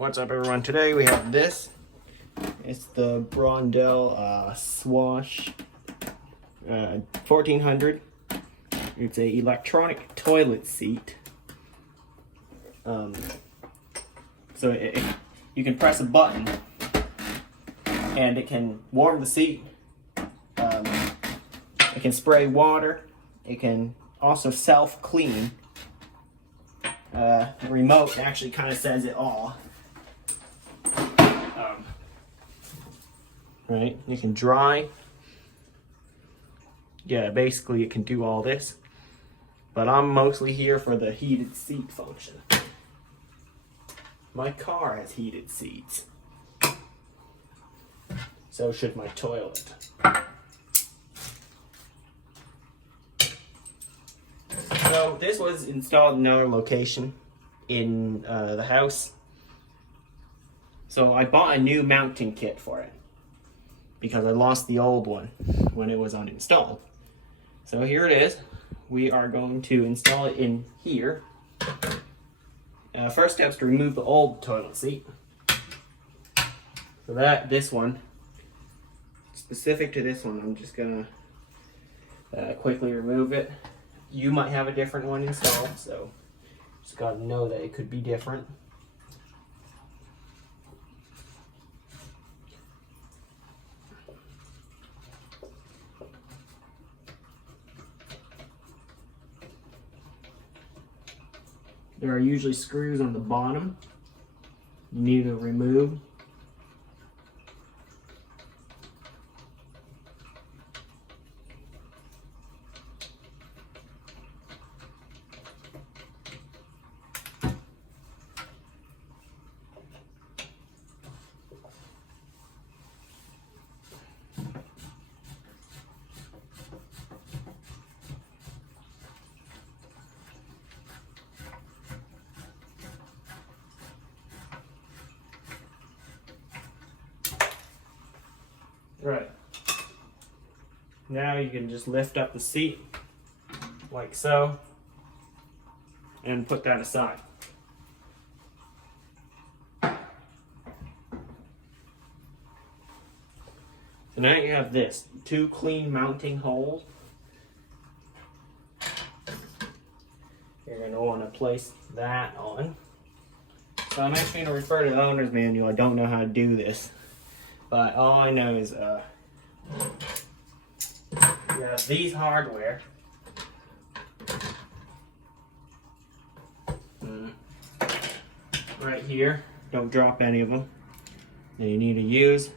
What's up, everyone? Today we have this. It's the Brondell Swash 1400. It's a electronic toilet seat. So you can press a button and it can warm the seat. It can spray water. It can also self-clean. The remote actually kind of says it all. Right, you can dry. Yeah, basically it can do all this. But I'm mostly here for the heated seat function. My car has heated seats. So should my toilet. So this was installed in another location in the house. So I bought a new mounting kit for it, because I lost the old one when it was uninstalled. So here it is. We are going to install it in here. First step is to remove the old toilet seat. So this one, specific to this one, I'm just gonna quickly remove it. You might have a different one installed, so just gotta know that it could be different. There are usually screws on the bottom you need to remove. Right. Now you can just lift up the seat like so and put that aside. So now you have this, two clean mounting holes. You're going to want to place that on. So I'm actually going to refer to the owner's manual. I don't know how to do this. But all I know is you have these hardware. Right here. Don't drop any of them. That you need to use.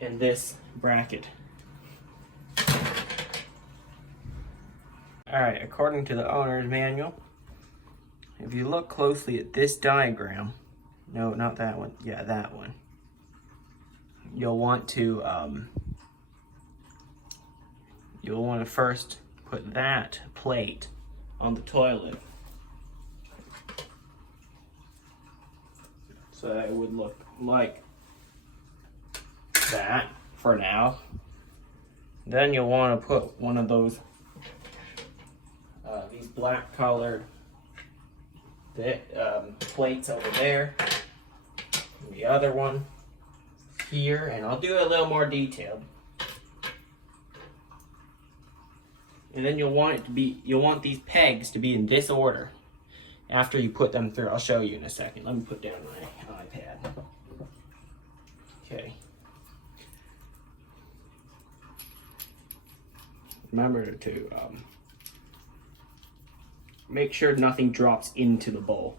And this bracket. Alright, according to the owner's manual, if you look closely at this diagram, no, not that one, yeah, that one. You'll want to first put that plate on the toilet, so that it would look like that for now. Then you'll want to put one of those these black colored plates over there, and the other one here, and I'll do it a little more detailed. And then you'll want these pegs to be in this order after you put them through. I'll show you in a second. Let me put down my iPad. Okay. Remember to make sure nothing drops into the bowl.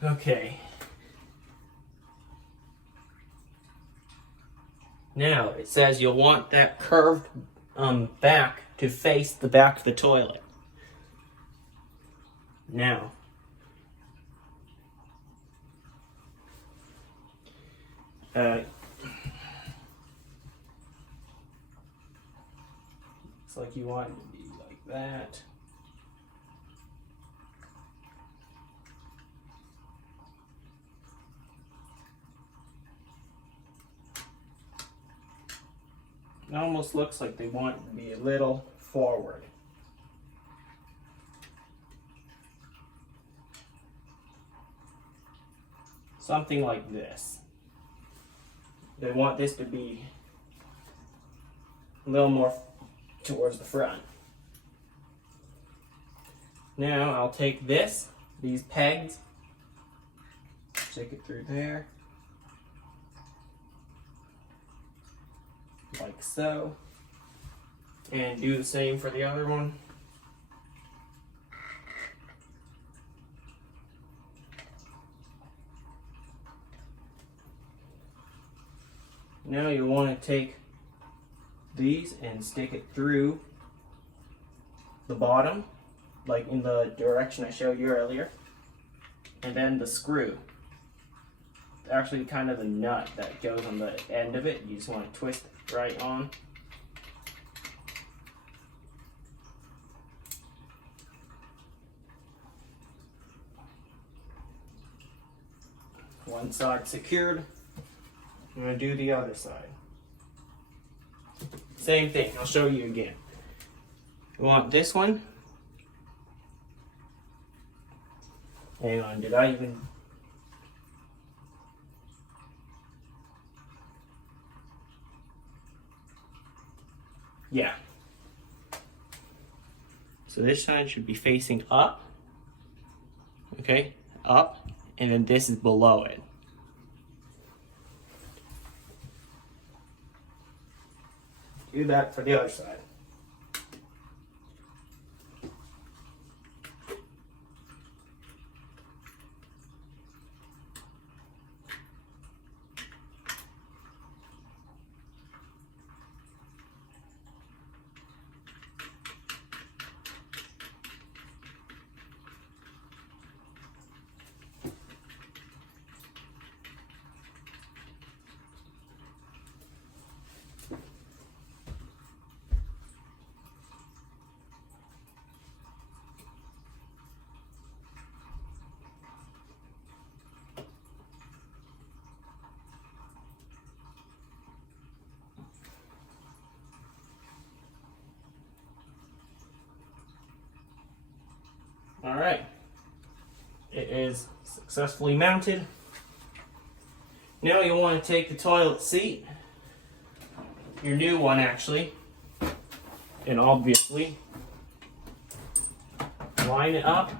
Okay. Now, it says you'll want that curved back to face the back of the toilet. Now, It's like you want it to be like that. It almost looks like they want it to be a little forward. Something like this. They want this to be a little more towards the front. Now I'll take these pegs, stick it through there, like so, and do the same for the other one. Now you want to take these and stick it through the bottom, like in the direction I showed you earlier, and then the screw. Actually, kind of the nut that goes on the end of it, you just want to twist right on. One side secured. I'm going to do the other side. Same thing, I'll show you again. You want this one. Hang on, did I even... Yeah. So this side should be facing up. Okay, up, and then this is below it. Do that for the other side. All right, it is successfully mounted. Now you want to take the toilet seat, your new one actually, and obviously line it up.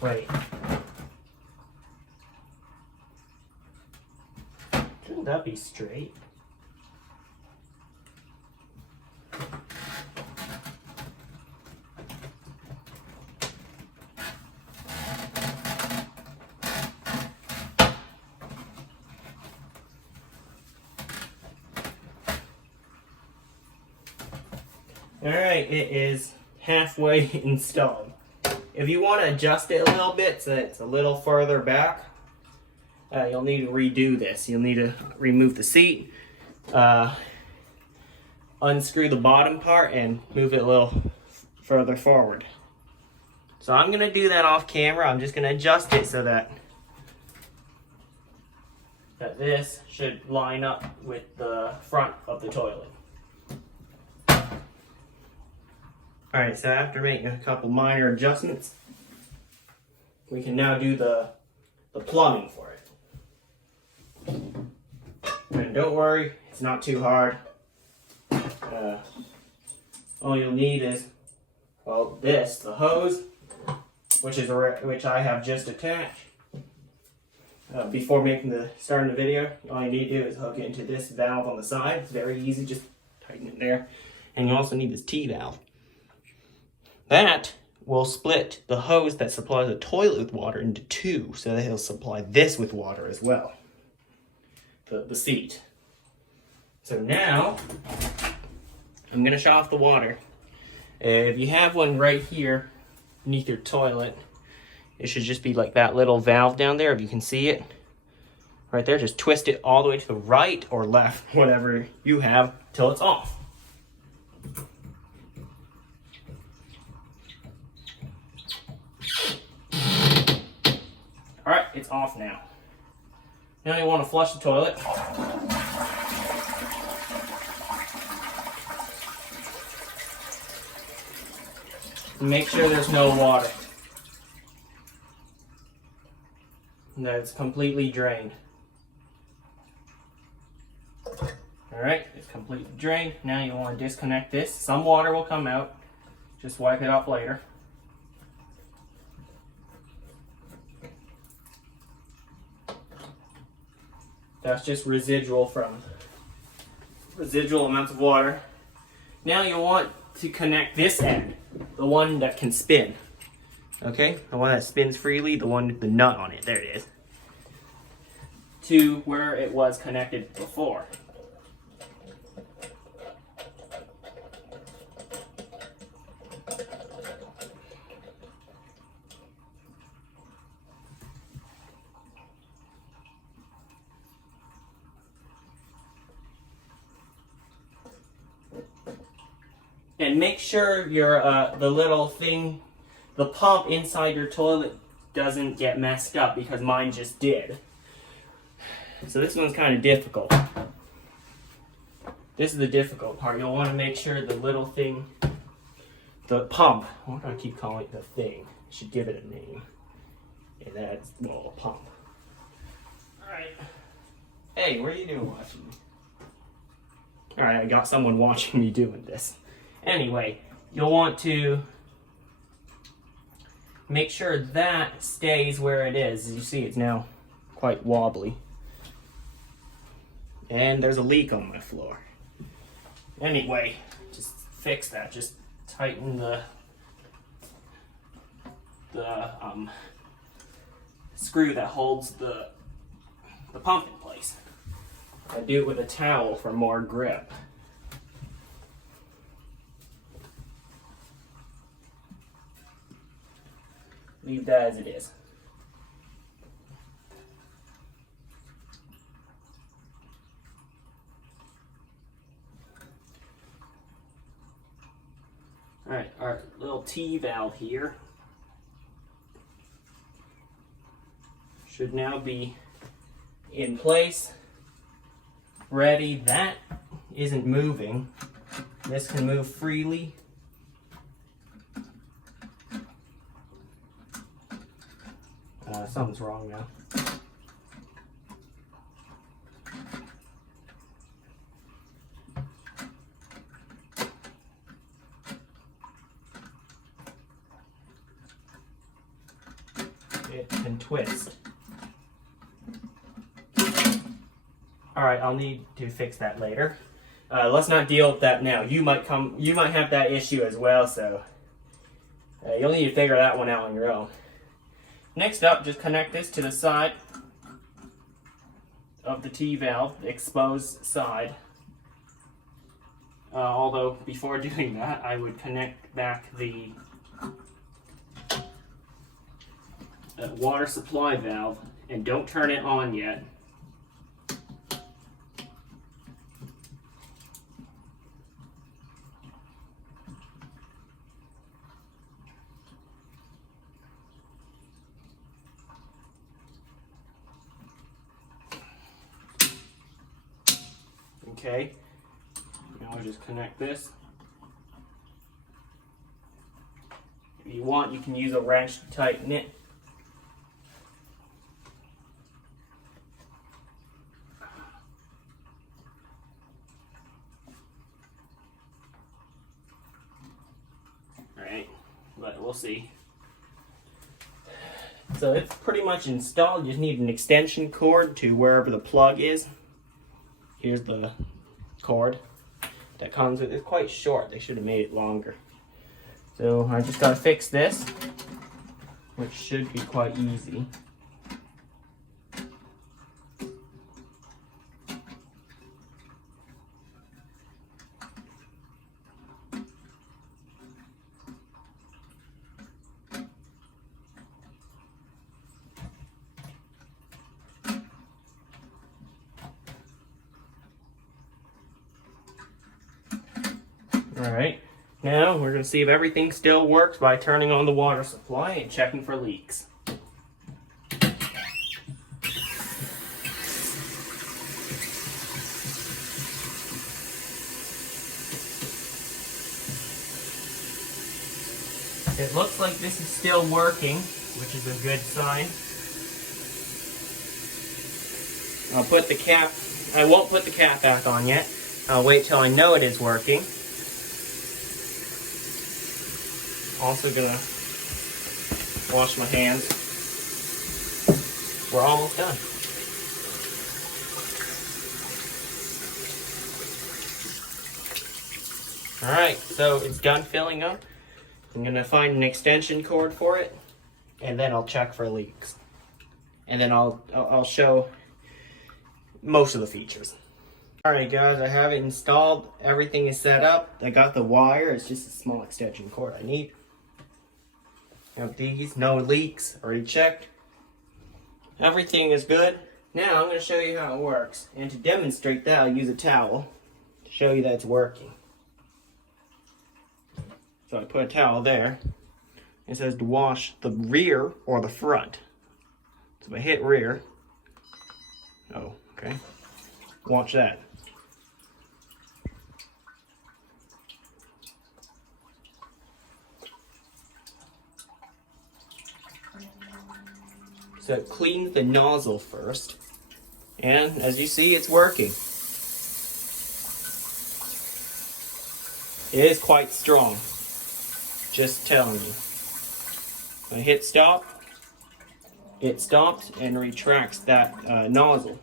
Wait. Shouldn't that be straight? Alright, it is halfway installed. If you want to adjust it a little bit so that it's a little further back, you'll need to redo this. You'll need to remove the seat, unscrew the bottom part, and move it a little further forward. So I'm going to do that off camera. I'm just going to adjust it so that this should line up with the front of the toilet. Alright, so after making a couple minor adjustments, we can now do the plumbing for it. And don't worry, it's not too hard. All you'll need is, well, the hose, which I have just attached. Before starting the video, all you need to do is hook it into this valve on the side. It's very easy, just tighten it there. And you also need this T-valve. That will split the hose that supplies the toilet with water into two, so that it'll supply this with water as well, the seat. So now, I'm gonna shut off the water. If you have one right here beneath your toilet, it should just be like that little valve down there, if you can see it. Right there, just twist it all the way to the right or left, whatever you have, till it's off. Alright, it's off now. Now you want to flush the toilet. Make sure there's no water. And that it's completely drained. Alright, it's completely drained. Now you want to disconnect this. Some water will come out. Just wipe it off later. That's just residual amounts of water. Now you want to connect this end, the one that can spin. Okay, the one that spins freely, the one with the nut on it, there it is, to where it was connected before. And make sure your the little thing, the pump inside your toilet doesn't get messed up, because mine just did. So this one's kind of difficult. This is the difficult part. You'll want to make sure the little thing, the pump, why do I keep calling it the thing? I should give it a name. Yeah, that's, well, a pump. Alright. Hey, what are you doing watching me? Alright, I got someone watching me doing this. Anyway, you'll want to make sure that stays where it is. As you see, it's now quite wobbly. And there's a leak on my floor. Anyway, just fix that. Just tighten the screw that holds the pump in place. I do it with a towel for more grip. Leave that as it is. Alright, our little T valve here should now be in place, ready. That isn't moving. This can move freely. Something's wrong now. It can twist. Alright, I'll need to fix that later. Let's not deal with that now. You might have that issue as well, so you'll need to figure that one out on your own. Next up, just connect this to the side of the T-valve, the exposed side. Although, before doing that, I would connect back the water supply valve, and don't turn it on yet. Okay, now I'll just connect this. If you want, you can use a wrench to tighten it. Alright, but we'll see. So it's pretty much installed. You just need an extension cord to wherever the plug is. Here's the cord that comes with it. It's quite short. They should have made it longer. So I just gotta fix this, which should be quite easy. Alright, now we're going to see if everything still works by turning on the water supply and checking for leaks. It looks like this is still working, which is a good sign. I'll put the cap, I won't put the cap back on yet. I'll wait till I know it is working. Also gonna wash my hands. We're almost done. Alright, so it's done filling up. I'm gonna find an extension cord for it, and then I'll check for leaks. And then I'll show most of the features. Alright guys, I have it installed. Everything is set up. I got the wire. It's just a small extension cord I need. Have these, no leaks, already checked. Everything is good. Now I'm going to show you how it works. And to demonstrate that, I'll use a towel to show you that it's working. So I put a towel there. It says to wash the rear or the front. So if I hit rear, oh, okay. Watch that. So it cleans the nozzle first. And as you see, it's working. It is quite strong. Just telling you. I hit stop. It stops and retracts that nozzle.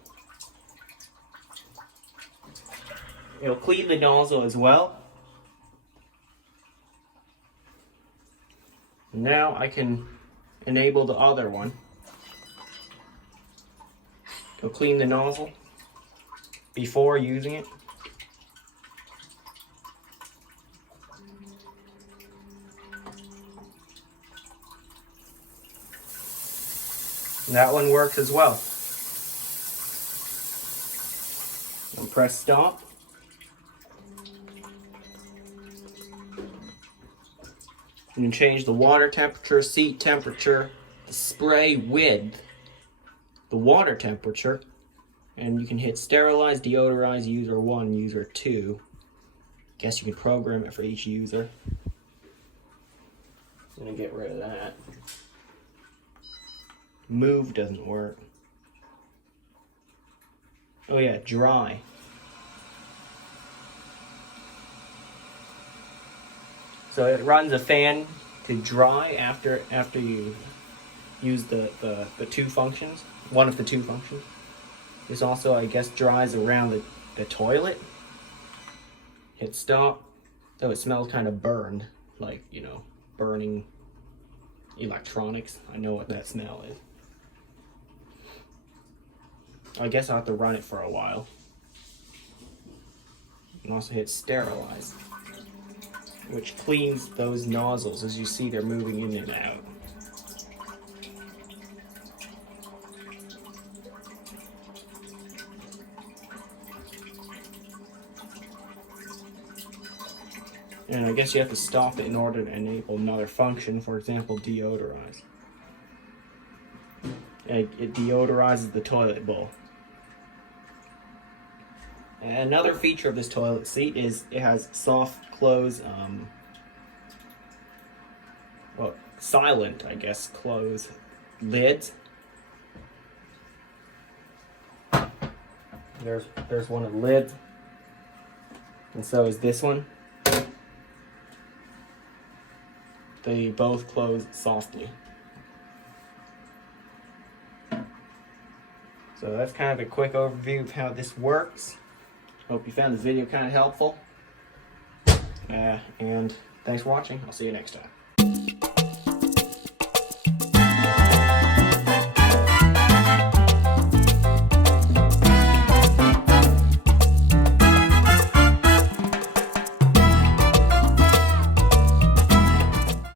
It'll clean the nozzle as well. Now I can enable the other one. It'll clean the nozzle before using it. And that one works as well. And press stop. You can change the water temperature, seat temperature, the spray width, the water temperature, and you can hit sterilize, deodorize, user 1, user 2. Guess you can program it for each user. I'm gonna get rid of that. Move doesn't work. Oh yeah, dry. So it runs a fan to dry after you use the two functions, one of the two functions. This also, I guess, dries around the toilet. Hit stop. So it smells kind of burned, like, you know, burning electronics. I know what that smell is. I guess I'll have to run it for a while. And also hit sterilize, which cleans those nozzles. As you see, they're moving in and out. And I guess you have to stop it in order to enable another function, for example, deodorize. It deodorizes the toilet bowl. And another feature of this toilet seat is it has soft close, well, silent, I guess, close lids. There's one of the lids, and so is this one. They both close softly. So that's kind of a quick overview of how this works. Hope you found this video kind of helpful. And thanks for watching. I'll see you next time.